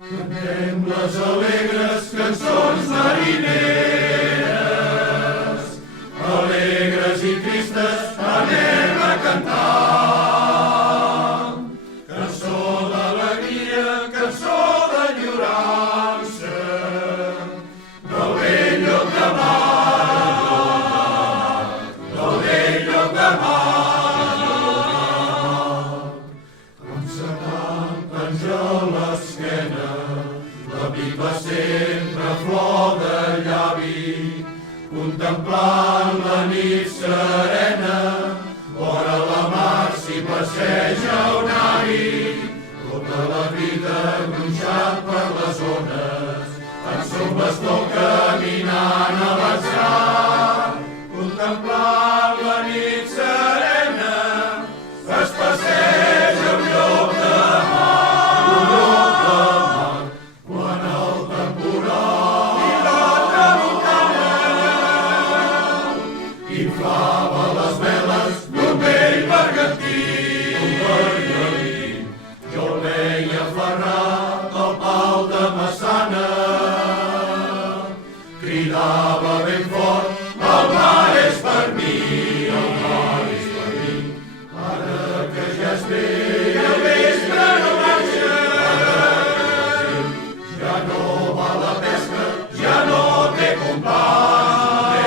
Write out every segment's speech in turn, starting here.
Cantem les alegres cançons marineres, alegres i tristes anem a cantar. Cançó d'alegria, cançó d'enyorança, del vell lloc de mar, del vell lloc de mar. Amb sa penja a l'esquena, la pipa sempre flor de llavi, contemplant la nit serena, vora la mar s'hi passeja un avi, tota la vida gronxat per les ones, en son bastó caminant a l'atzar, contemplant la nit serena, es passeja un lloc de mar, un lloc de mar, quan el temporal i la tramuntana inflava les veles d'un vell bergantí. Jo el veia aferrat al pal de Massana, cridava ben fort, el mar és per mi, el mar és per mi. Ara que ja és vell, el vespre no marxa, ja no va a la pesca, ja no té companys,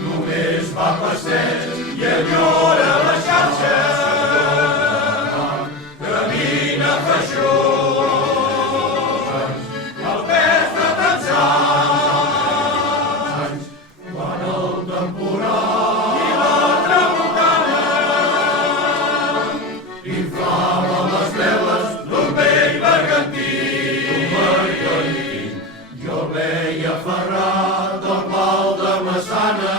només va a passeig i enyora la xarxa, camina feixós, el pes de tants anys, quan el temporal i la tramuntana inflava les veles d'un vell bergantí. Jo el veia aferrat al pal de Massana,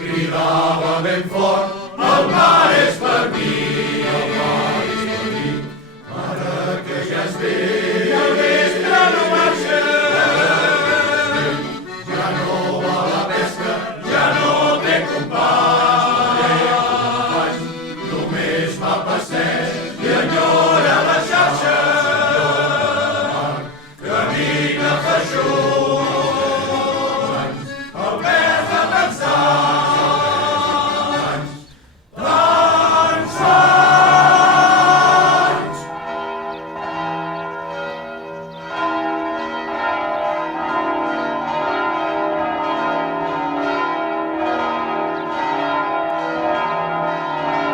cridava ben fort,